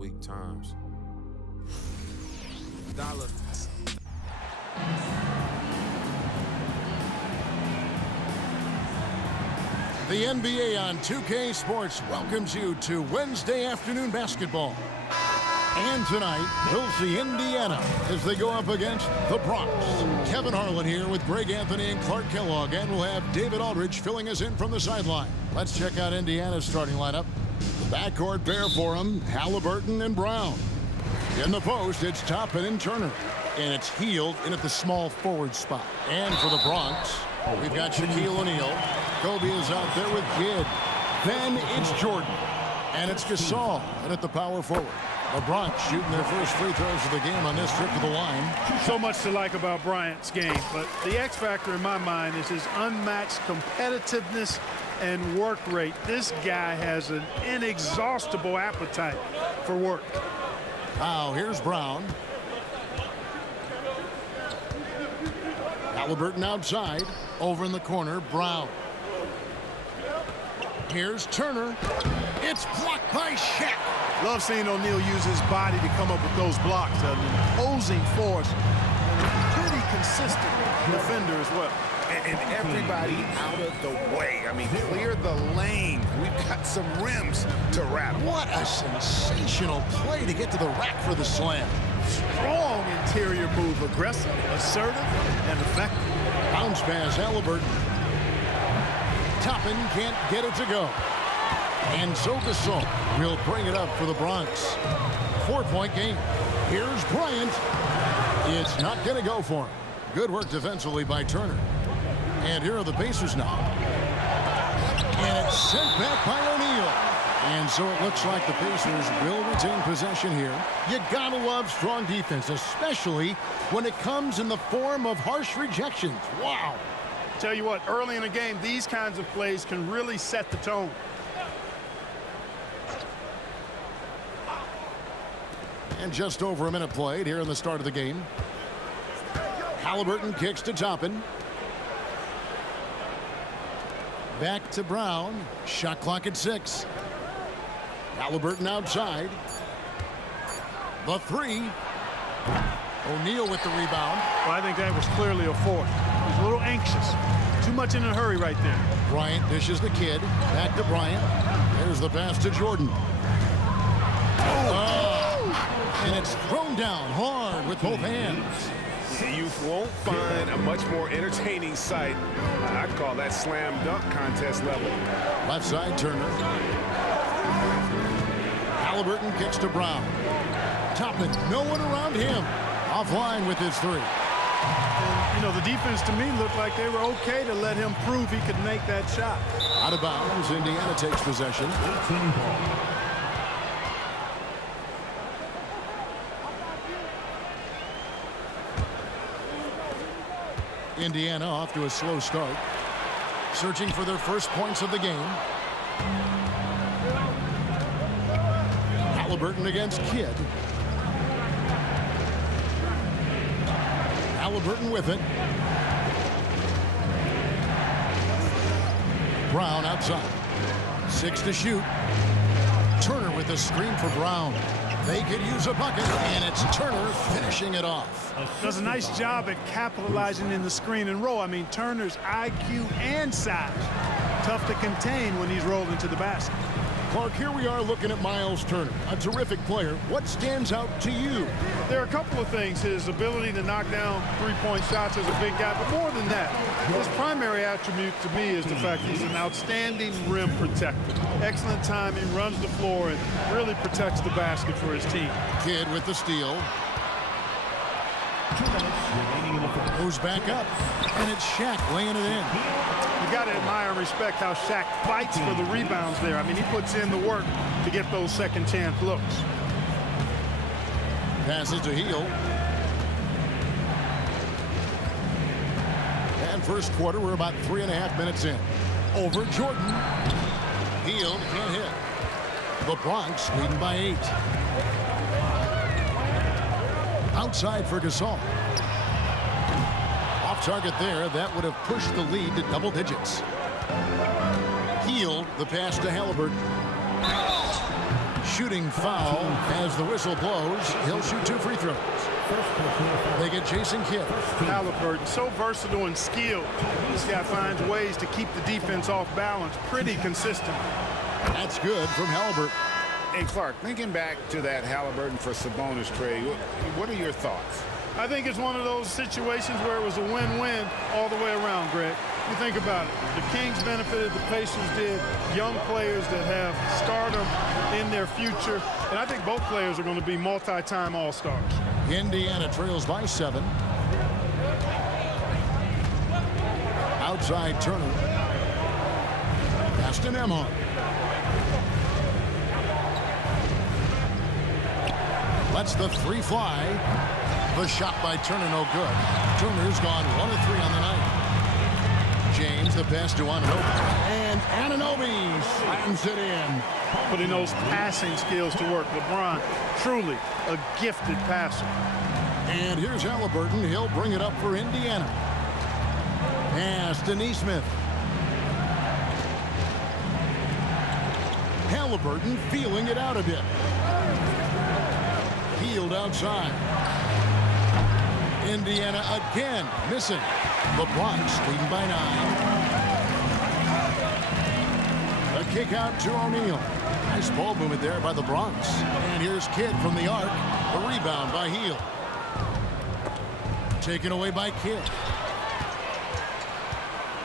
weak times. Dollar. The NBA on 2K Sports welcomes you to Wednesday afternoon basketball. And tonight, we'll see Indiana as they go up against the Bronx. Kevin Harlan here with Greg Anthony and Clark Kellogg, and we'll have David Aldridge filling us in from the sideline. Let's check out Indiana's starting lineup. The backcourt pair for them, Halliburton and Brown. In the post, it's Toppin and Turner. And it's Hield in at the small forward spot. And for the Bronx, we've got Shaquille O'Neal. Kobe is out there with Kidd. Then it's Jordan. And it's Gasol in at the power forward. The Bronx shooting their first free throws of the game on this trip to the line. So much to like about Bryant's game, but the X factor in my mind is his unmatched competitiveness and work rate. This guy has an inexhaustible appetite for work. Now here's Brown. Halliburton outside. Over in the corner, Brown. Here's Turner. It's blocked by Shaq. Love seeing O'Neal use his body to come up with those blocks. An imposing force and a pretty consistent defender as well. And everybody out of the way. I mean, clear the lane. We've got some rims to rattle. What a sensational play to get to the rack for the slam. Strong interior move, aggressive, assertive, and effective. Bounce pass, Halliburton. Toppin can't get it to go. And so Gasol will bring it up for the Bronx. 4-point game. Here's Bryant. It's not going to go for him. Good work defensively by Turner. And here are the Pacers now. And it's sent back by O'Neal. And so it looks like the Pacers will retain possession here. You gotta love strong defense, especially when it comes in the form of harsh rejections. Wow. Tell you what, early in the game, these kinds of plays can really set the tone. And just over a minute played here in the start of the game. Halliburton kicks to Toppin. Back to Brown. Shot clock at 6. Halliburton outside. The three. O'Neal with the rebound. Well, I think that was clearly a fourth. He's a little anxious. Too much in a hurry right there. Bryant dishes the Kidd. Back to Bryant. There's the pass to Jordan. And it's thrown down hard with both hands. You won't find a much more entertaining sight. I'd call that slam dunk contest level. Left side, Turner. Halliburton kicks to Brown. Toppin, no one around him. Offline with his three. And, you know, the defense to me looked like they were okay to let him prove he could make that shot. Out of bounds, Indiana takes possession. Indiana off to a slow start. Searching for their first points of the game. Halliburton against Kidd. Halliburton with it. Brown outside. 6 to shoot. Turner with a screen for Brown. They could use a bucket, and it's Turner finishing it off. Does a nice job at capitalizing in the screen and roll. I mean, Turner's IQ and size. Tough to contain when he's rolled into the basket. Clark, here we are looking at Miles Turner, a terrific player. What stands out to you? There are a couple of things. His ability to knock down three-point shots as a big guy, but more than that, his primary attribute to me is the fact he's an outstanding rim protector. Excellent timing, runs the floor, and really protects the basket for his team. Kidd with the steal. Goes back up, and it's Shaq laying it in. You got to admire and respect how Shaq fights for the rebounds there. I mean, he puts in the work to get those second chance looks. Passes to Hield. And first quarter, we're about 3.5 minutes in. Over Jordan. Hield can't hit. The Bronx leading by 8. Outside for Gasol. Off target there, that would have pushed the lead to double digits. Hield, the pass to Halliburton. Shooting foul as the whistle blows. He'll shoot 2 free throws. They get Jason Kidd. Halliburton, so versatile and skilled. This guy finds ways to keep the defense off balance pretty consistent. That's good from Halliburton. Hey, Clark, thinking back to that Halliburton for Sabonis trade, what are your thoughts? I think it's one of those situations where it was a win-win all the way around, Greg. You think about it. The Kings benefited, the Pacers did. Young players that have stardom in their future. And I think both players are going to be multi-time All-Stars. Indiana trails by 7. Outside Turner. Pass to Nembhard. Lets the 3 fly. The shot by Turner no good. Turner's gone 1 of 3 on the night. James, the pass to Anunoby. And Anunoby slams it in. Putting those passing skills to work. LeBron, truly a gifted passer. And here's Halliburton. He'll bring it up for Indiana. Pass to Nesmith. Halliburton feeling it out a bit. Healed outside. Indiana again missing. The Bronx leading by 9. A kick out to O'Neal. Nice ball movement there by the Bronx. And here's Kidd from the arc. A rebound by Hield. Taken away by Kidd.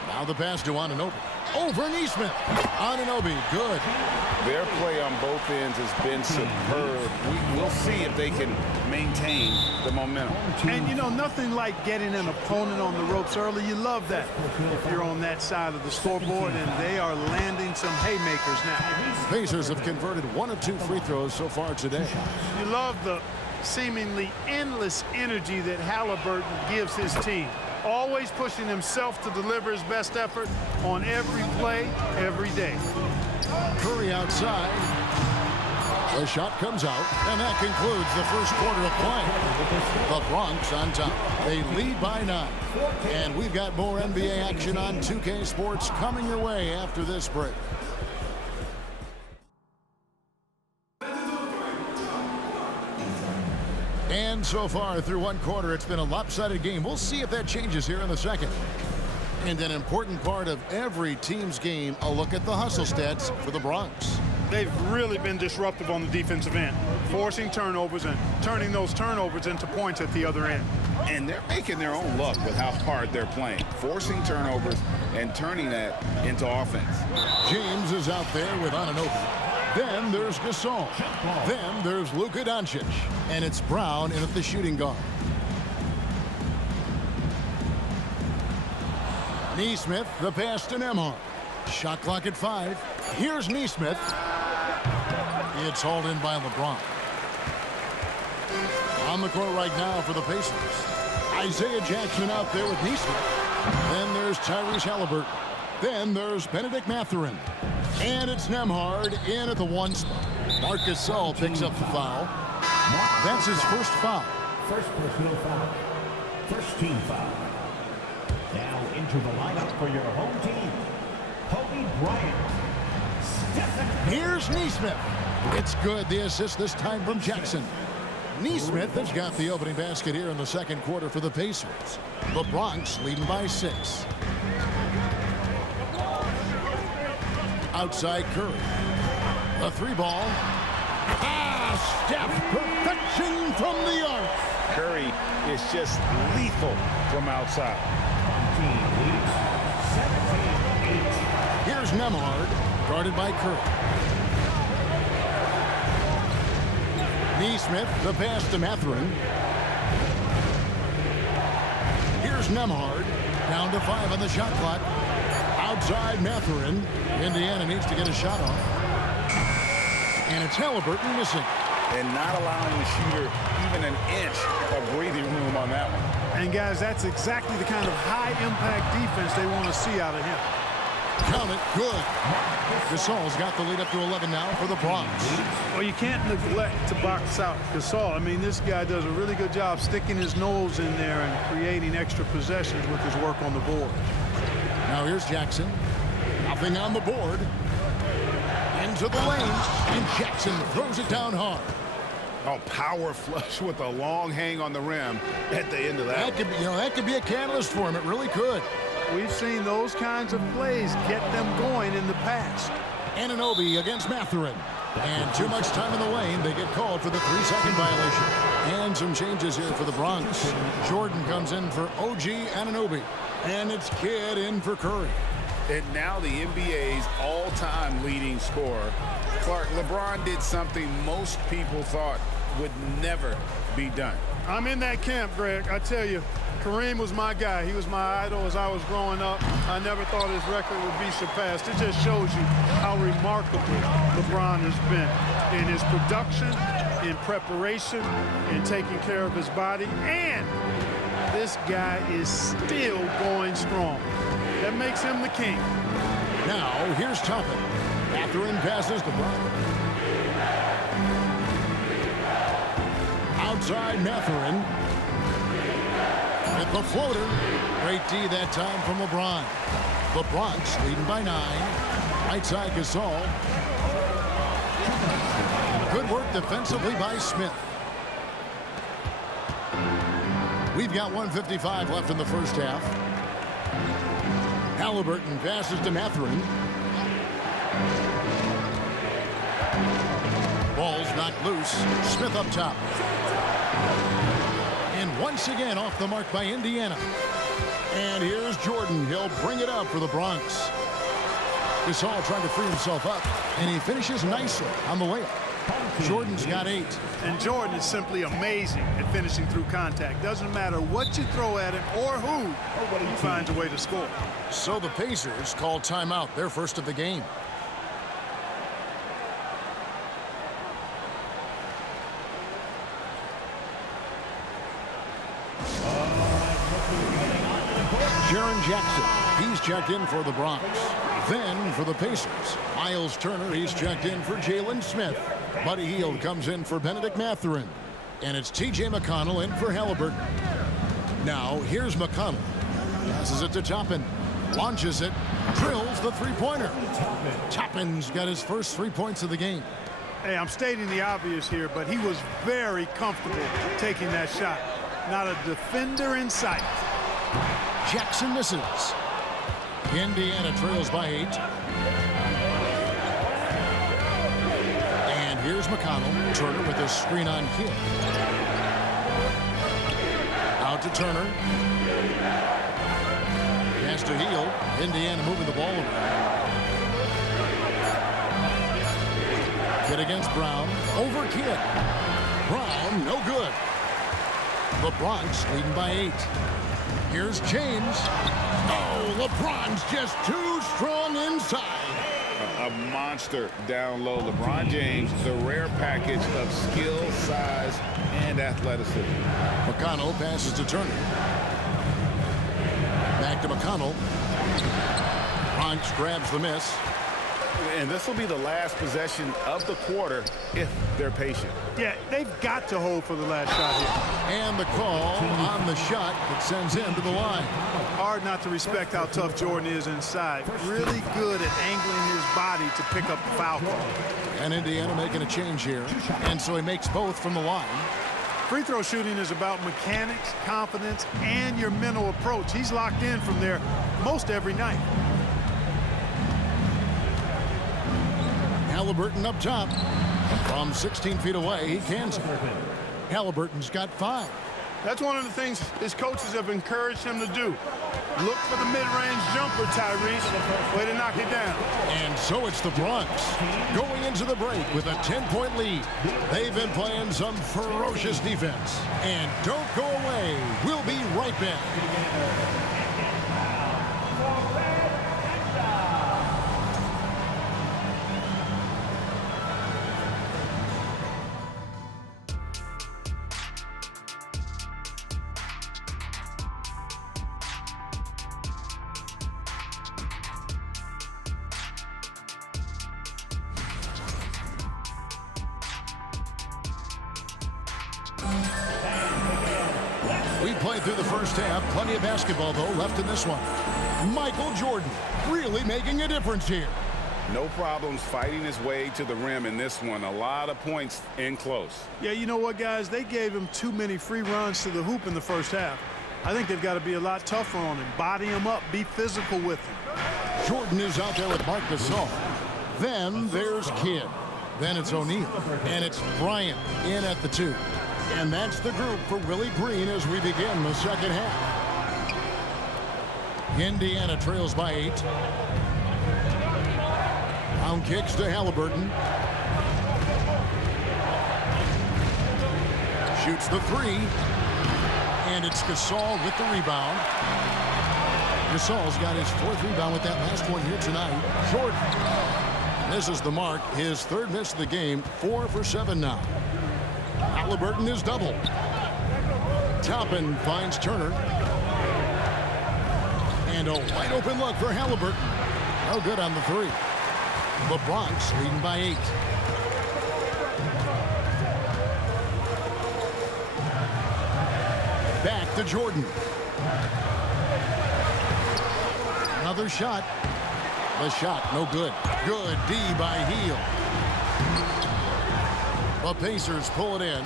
Now the pass to Anunoby. Over Nesmith. Anunoby, good. Their play on both ends has been superb. We'll see if they can maintain the momentum. And, you know, nothing like getting an opponent on the ropes early. You love that if you're on that side of the scoreboard, and they are landing some haymakers now. Pacers have converted 1 of 2 free throws so far today. You love the seemingly endless energy that Halliburton gives his team. Always pushing himself to deliver his best effort on every play, every day. Curry outside. The shot comes out, and that concludes the first quarter of play. The Bronx on top. They lead by 9. And we've got more NBA action on 2K Sports coming your way after this break. And so far through 1 quarter, it's been a lopsided game. We'll see if that changes here in the second. And an important part of every team's game, a look at the hustle stats for the Bronx. They've really been disruptive on the defensive end, forcing turnovers and turning those turnovers into points at the other end. And they're making their own luck with how hard they're playing, forcing turnovers and turning that into offense. James is out there with Anunoby. Then there's Gasol. Then there's Luka Doncic. And it's Brown in at the shooting guard. Nesmith, the pass to Nembhard. Shot clock at 5. Here's Nesmith. It's hauled in by LeBron. On the court right now for the Pacers. Isaiah Jackson out there with Nesmith. Then there's Tyrese Halliburton. Then there's Benedict Mathurin. And it's Nembhard in at the 1 spot. Marc Gasol picks up the foul. That's his first foul. First personal foul. First team foul. Now into the lineup for your home team, Kobe Bryant. Here's Nesmith. It's good. The assist this time from Jackson. Nesmith has got the opening basket here in the second quarter for the Pacers. The Bronx leading by 6. Outside Curry. The 3 ball. Steph, perfection from the arc. Curry is just lethal from outside. Here's Nembhard, guarded by Curry. Nesmith, the pass to Mathurin. Here's Nembhard, down to 5 on the shot clock. Outside Mathurin. Indiana needs to get a shot off. And it's Halliburton missing. And not allowing the shooter even an inch of breathing room on that one. And guys, that's exactly the kind of high-impact defense they want to see out of him. Count it, good. Gasol's got the lead up to 11 now for the Bronx. Well, you can't neglect to box out Gasol. I mean, this guy does a really good job sticking his nose in there and creating extra possessions with his work on the board. Now here's Jackson. Nothing on the board. into the lane, and Jackson throws it down hard. Oh, power flush with a long hang on the rim at the end of that. That could be, that could be a catalyst for him. It really could. We've seen those kinds of plays get them going in the past. Anunoby against Mathurin. And too much time in the lane. They get called for the 3-second violation. And some changes here for the Bronx. Jordan comes in for OG Anunoby. And it's Kidd in for Curry. And now the NBA's all-time leading scorer. Clark, LeBron did something most people thought would never be done. I'm in that camp, Greg. I tell you, Kareem was my guy. He was my idol as I was growing up. I never thought his record would be surpassed. It just shows you how remarkable LeBron has been in his production, in preparation, in taking care of his body. And this guy is still going strong. That makes him the king. Now, here's Toppin. Mathurin passes to Brown. Outside Mathurin. With the floater. Great D that time from LeBron. The Bronx leading by 9. Right side Gasol. Good work defensively by Smith. We've got 1:55 left in the first half. Halliburton passes to Mathurin. Ball's knocked loose. Smith up top. And once again off the mark by Indiana. And here's Jordan. He'll bring it up for the Bronx. Gasol trying to free himself up. And he finishes nicely on the layup. Jordan's got 8. And Jordan is simply amazing at finishing through contact. Doesn't matter what you throw at him or who, he finds a way to score. So the Pacers call timeout, their first of the game. Jaren Jackson, he's checked in for the Bronx. Then for the Pacers, Miles Turner, he's checked in for Jalen Smith. Buddy Hield comes in for Benedict Mathurin. And it's T.J. McConnell in for Halliburton. Now, here's McConnell. Passes it to Toppin. Launches it. Drills the three-pointer. Toppin's got his first 3 points of the game. Hey, I'm stating the obvious here, but he was very comfortable taking that shot. Not a defender in sight. Jackson misses. Indiana trails by 8. And here's McConnell. Turner with a screen on Kidd. Out to Turner. Pass to Hield. Indiana moving the ball around. Kidd against Brown. Over Kidd. Brown, no good. The Bronx leading by 8. Here's James. Oh, LeBron's just too strong inside. A monster down low. LeBron James, the rare package of skill, size, and athleticism. McConnell passes to Turner. Back to McConnell. Bronx grabs the miss. And this will be the last possession of the quarter if they're patient. Yeah, they've got to hold for the last shot here. And the call on the shot that sends him to the line. Hard not to respect how tough Jordan is inside. Really good at angling his body to pick up the foul call. And Indiana making a change here. And so he makes both from the line. Free throw shooting is about mechanics, confidence, and your mental approach. He's locked in from there most every night. Halliburton up top. From 16 feet away, he cans it. Halliburton's got 5. That's one of the things his coaches have encouraged him to do. Look for the mid-range jumper, Tyrese. Way to knock it down. And so it's the Bronx going into the break with a 10-point lead. They've been playing some ferocious defense. And don't go away. We'll be right back. We played through the first half. Plenty of basketball, though, left in this one. Michael Jordan really making a difference here. No problems fighting his way to the rim in this one. A lot of points in close. Yeah, you know what, guys? They gave him too many free runs to the hoop in the first half. I think they've got to be a lot tougher on him. Body him up. Be physical with him. Jordan is out there with Marc Gasol. Then there's Kidd. Then it's O'Neal. And it's Bryant in at the 2. And that's the group for Willie Green as we begin the second half. Indiana trails by 8. Brown kicks to Halliburton. Shoots the 3. And it's Gasol with the rebound. Gasol's got his 4th rebound with that last one here tonight. Jordan misses the mark. His 3rd miss of the game. 4 for 7 now. Halliburton is doubled. Toppin finds Turner. And a wide open look for Halliburton. No good on the 3. The Bronx leading by 8. Back to Jordan. Another shot. The shot, no good. Good D by Hield. The Pacers pull it in.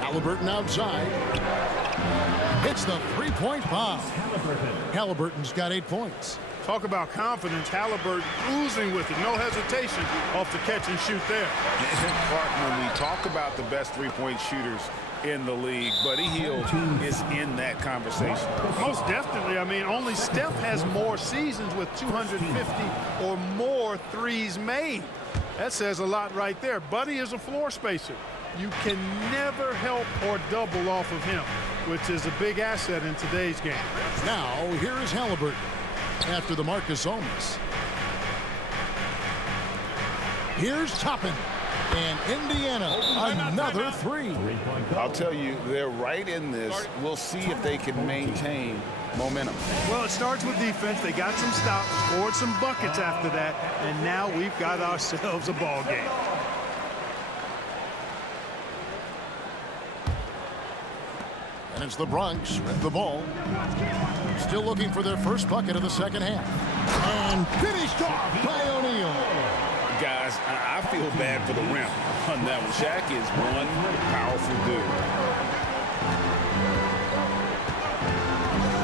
Halliburton outside. Hits the 3-point bomb. Halliburton's got 8 points. Talk about confidence. Halliburton oozing with it. No hesitation off the catch and shoot there. Clark, when we talk about the best three-point shooters in the league, Buddy Hield is in that conversation. Most definitely. I mean, only Steph has more seasons with 250 or more threes made. That says a lot right there. Buddy is a floor spacer. You can never help or double off of him, which is a big asset in today's game. Now, here is Halliburton after the Marc Gasol miss. Here's Toppin. And Indiana, another 3. I'll tell you, they're right in this. We'll see if they can maintain momentum. Well, it starts with defense. They got some stops, scored some buckets after that, and now we've got ourselves a ball game. And it's the Bronx with the ball. Still looking for their first bucket of the second half. And finished off by O'Neal. Guys, I feel bad for the rim on that one. Shaq is one powerful dude.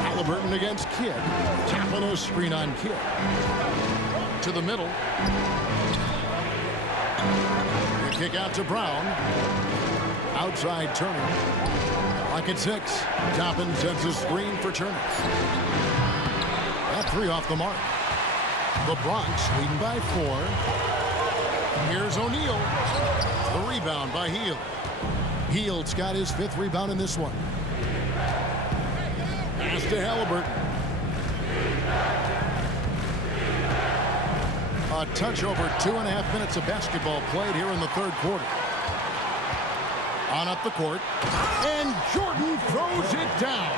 Halliburton against Kidd. Tapping a screen on Kidd. To the middle. The kick out to Brown. Outside Turner. Lock at 6. Toppin sends a screen for Turner. That 3 off the mark. The Bronx leading by 4. Here's O'Neal. The rebound by Hield. Hield's got his 5th rebound in this one. Pass to Halliburton. A touch over 2.5 minutes of basketball played here in the 3rd quarter. On up the court. And Jordan throws it down.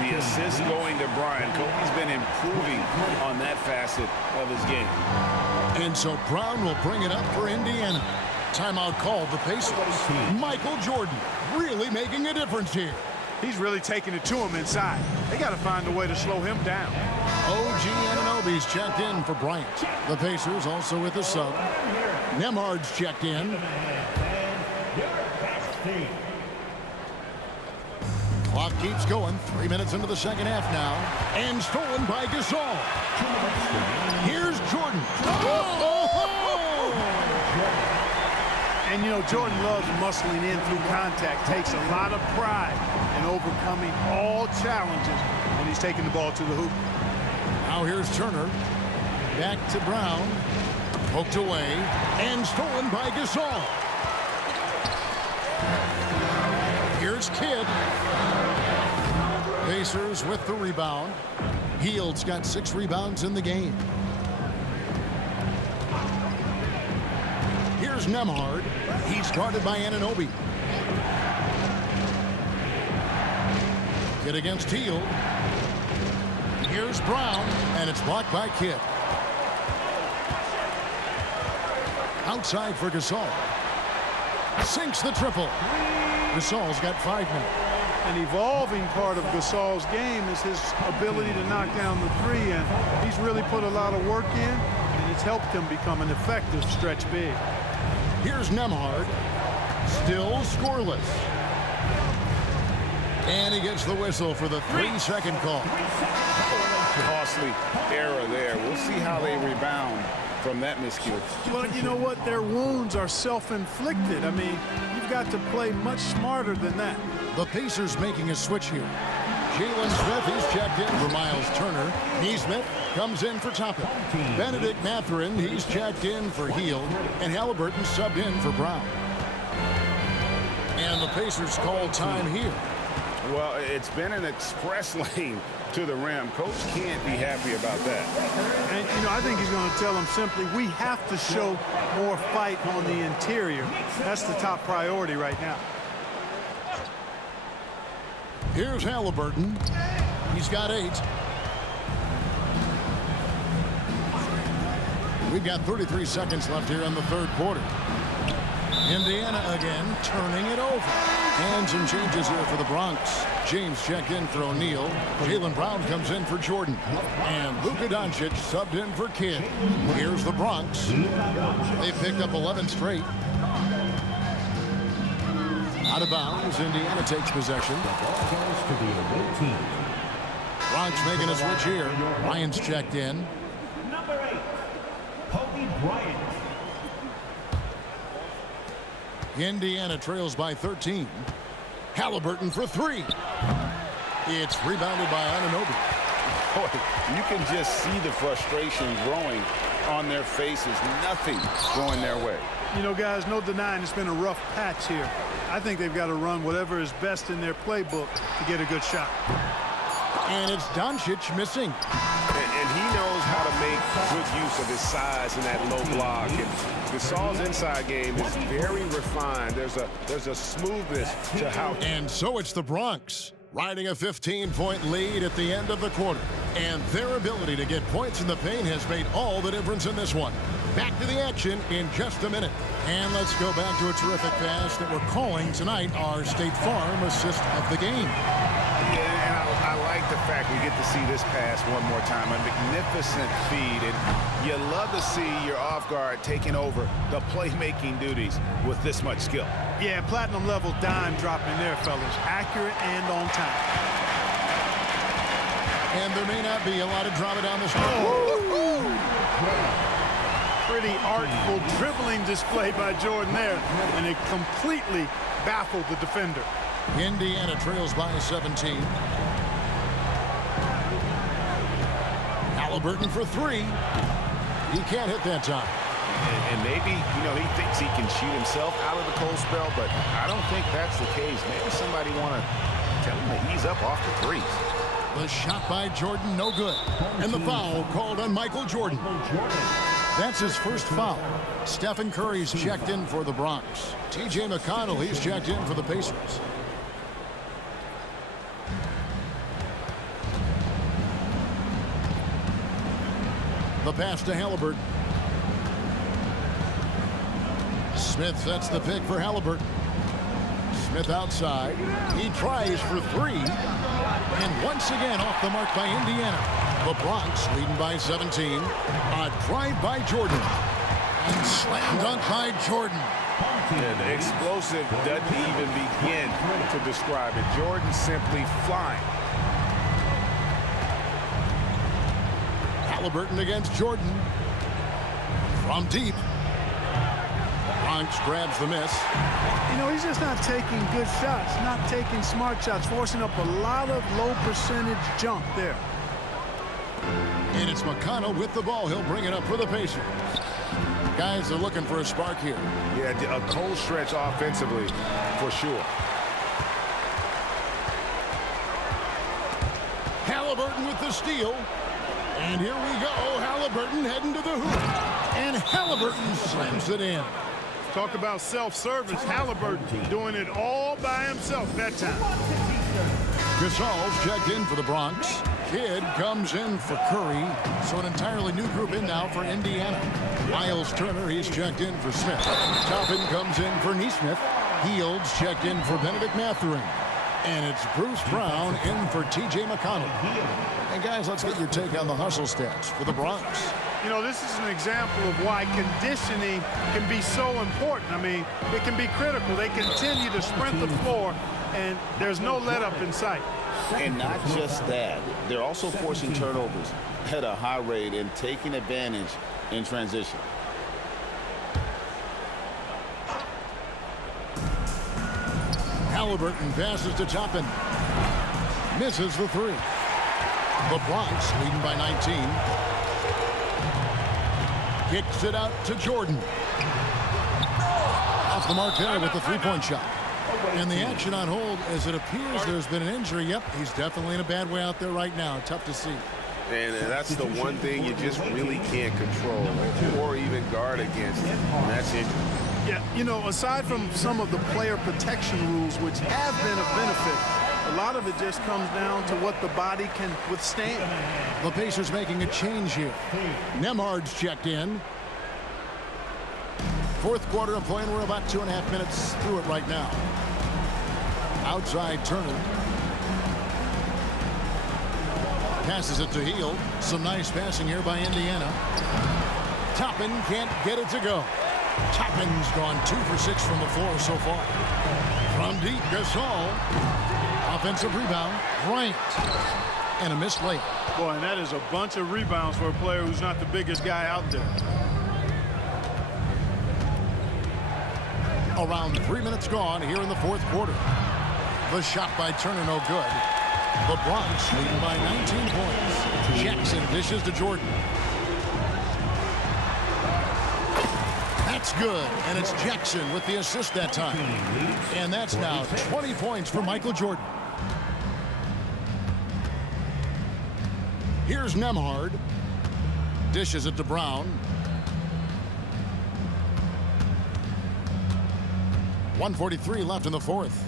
The assist going to Brian. Kobe's been improving on that facet of his game. And so Brown will bring it up for Indiana. Timeout called the Pacers. Michael Jordan really making a difference here. He's really taking it to him inside. They got to find a way to slow him down. OG Anunoby's checked in for Bryant. The Pacers also with the sub. Nembhard's checked in. Clock keeps going. 3 minutes into the second half now. And stolen by Gasol. Here's Jordan. And, you know, Jordan loves muscling in through contact. Takes a lot of pride in overcoming all challenges when he's taking the ball to the hoop. Now here's Turner. Back to Brown. Poked away. And stolen by Gasol. Here's Kidd. Pacers with the rebound. Hield's got 6 rebounds in the game. Here's Nembhard. He's guarded by Anunoby. Kidd against Hield. Here's Brown, and it's blocked by Kidd. Outside for Gasol. Sinks the triple. Gasol's got 5 minutes. An evolving part of Gasol's game is his ability to knock down the three, and he's really put a lot of work in, and it's helped him become an effective stretch big. Here's Nembhard, still scoreless. And he gets the whistle for the 3-second call. Costly error there. We'll see how they rebound from that miscue. Well, you know what? Their wounds are self-inflicted. I mean, you've got to play much smarter than that. The Pacers making a switch here. Jalen Smith is checked in for Miles Turner. Nesmith comes in for Toppin. Benedict Mathurin, he's checked in for Hield. And Halliburton subbed in for Brown. And the Pacers call time here. Well, it's been an express lane to the rim. Coach can't be happy about that. And, you know, I think he's going to tell them simply, we have to show more fight on the interior. That's the top priority right now. Here's Halliburton. He's got 8. We've got 33 seconds left here in the third quarter. Indiana again turning it over. And some changes here for the Bronx. James checked in for O'Neal. Jaylen Brown comes in for Jordan. And Luka Doncic subbed in for Kidd. Here's the Bronx. They picked up 11 straight. Out of bounds, Indiana takes possession. Bronx making a switch here. Ryan's checked in. Number 8, Kobe Bryant. Indiana trails by 13. Halliburton for 3. It's rebounded by Anunoby. Boy, you can just see the frustration growing on their faces. Nothing going their way. You know, guys, no denying it's been a rough patch here. I think they've got to run whatever is best in their playbook to get a good shot. And it's Doncic missing. And he knows how to make good use of his size in that low block. And Gasol's inside game is very refined. There's a smoothness to how. And so it's the Bronx riding a 15-point lead at the end of the quarter. And their ability to get points in the paint has made all the difference in this one. Back to the action in just a minute. And let's go back to a terrific pass that we're calling tonight our State Farm assist of the game. Yeah, and I like the fact we get to see this pass one more time. A magnificent feed. And you love to see your off guard taking over the playmaking duties with this much skill. Yeah, platinum level dime dropping there, fellas. Accurate and on time. And there may not be a lot of drama down the stretch. Pretty artful dribbling display by Jordan there, and it completely baffled the defender. Indiana trails by 17. Halliburton for 3. He can't hit that time. And maybe, you know, he thinks he can shoot himself out of the cold spell, but I don't think that's the case. Maybe somebody want to tell him to ease up off the threes. The shot by Jordan, no good. And the foul called on Michael Jordan. That's his first foul. Stephen Curry's checked in for the Bronx. T.J. McConnell, he's checked in for the Pacers. The pass to Halliburton. Smith sets the pick for Halliburton. Smith outside. He tries for 3. And once again off the mark by Indiana. The Bronx leading by 17. A drive by Jordan. And slam dunk by Jordan. And explosive doesn't even begin to describe it. Jordan simply flying. Halliburton against Jordan. From deep. Bronx grabs the miss. You know, he's just not taking good shots, not taking smart shots, forcing up a lot of low percentage jump there. And it's McConnell with the ball. He'll bring it up for the Pacers. Guys are looking for a spark here. Yeah, a cold stretch offensively for sure. Halliburton with the steal. And here we go. Halliburton heading to the hoop. And Halliburton slams it in. Talk about self-service. Halliburton doing it all by himself that time. Gasol's checked in for the Bronx. Kidd comes in for Curry. So an entirely new group in now for Indiana. Miles Turner, he's checked in for Smith. Toppin comes in for Nesmith. Hield's checked in for Benedict Mathurin. And it's Bruce Brown in for T.J. McConnell. And guys, let's get your take on the hustle stats for the Bronx. You know, this is an example of why conditioning can be so important. I mean, it can be critical. They continue to sprint the floor, and there's no let-up in sight. And not just that, they're also forcing turnovers at a high rate and taking advantage in transition. Halliburton passes to Toppin. Misses the three. The Bronx leading by 19. Kicks it out to Jordan. Off the mark there with the three-point shot. And the action on hold as it appears there's been an injury. Yep, he's definitely in a bad way out there right now. Tough to see. And that's the one thing you just really can't control or even guard against, and that's injury. Yeah, you know, aside from some of the player protection rules, which have been a benefit, a lot of it just comes down to what the body can withstand. The Pacers making a change here. Nembhard's checked in. Fourth quarter of play, and we're about 2.5 minutes through it right now. Outside Turner. Passes it to Hield. Some nice passing here by Indiana. Toppin can't get it to go. Toppin's gone 2 for 6 from the floor so far. From deep, Gasol. Offensive rebound, Bryant. And a missed layup. Boy, and that is a bunch of rebounds for a player who's not the biggest guy out there. Around 3 minutes gone here in the fourth quarter. The shot by Turner, no good. The Bronx leading by 19 points. Jackson dishes to Jordan. That's good, and it's Jackson with the assist that time. And that's now 20 points for Michael Jordan. Here's Nembhard. Dishes it to Brown. 1:43 left in the fourth.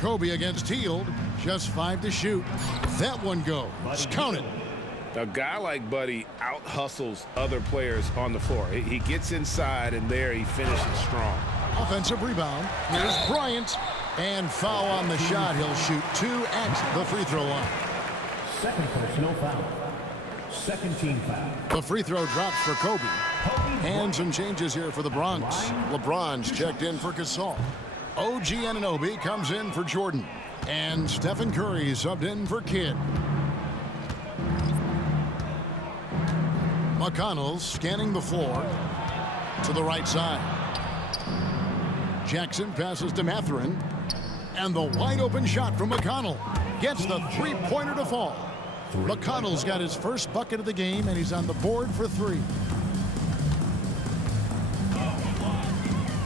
Kobe against Hield. Just 5 to shoot. That one goes. Count it. A guy like Buddy out-hustles other players on the floor. He gets inside, and there he finishes strong. Offensive rebound. Here's Bryant. And foul on the shot. He'll shoot 2 at the free throw line. Second personal foul. Second team foul. The free throw drops for Kobe. And some changes here for the Bronx. LeBron's checked in for Gasol. OG Anunoby comes in for Jordan. And Stephen Curry subbed in for Kidd. McConnell scanning the floor to the right side. Jackson passes to Mathurin. And the wide open shot from McConnell gets the three-pointer to fall. McConnell's got his first bucket of the game, and he's on the board for 3.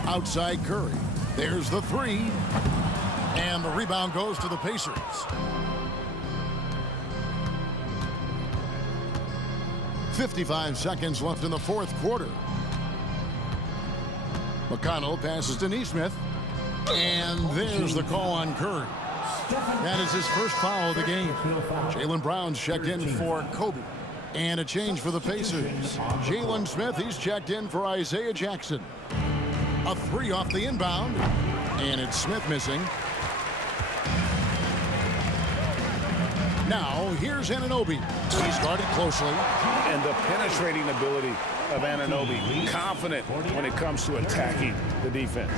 Outside Curry. There's the 3. And the rebound goes to the Pacers. .55 seconds left in the fourth quarter. McConnell passes to Nesmith. And there's the call on Curry. That is his first foul of the game. Jaylen Brown's checked in for Kobe. And a change for the Pacers. Jalen Smith, he's checked in for Isaiah Jackson. A 3 off the inbound. And it's Smith missing. Now, here's Anunoby. He's guarded closely. And the penetrating ability of Anunoby. Confident when it comes to attacking the defense.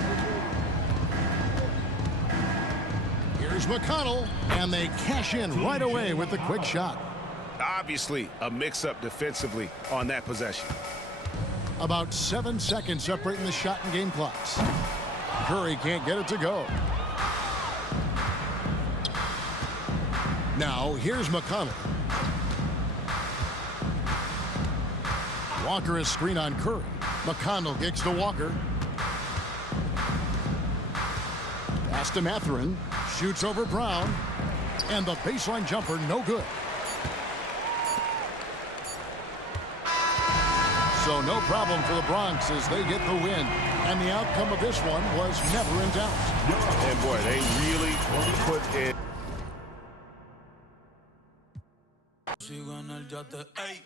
Here's McConnell, and they cash in right away with the quick shot. Obviously, a mix-up defensively on that possession. About 7 seconds separating the shot and game clocks. Curry can't get it to go. Now, here's McConnell. Walker is screen on Curry. McConnell kicks to Walker. Pass to Mathurin. Shoots over Brown. And the baseline jumper, no good. So no problem for the Bronx as they get the win. And the outcome of this one was never in doubt. And boy, they really put it. Sigo en el yate, ey.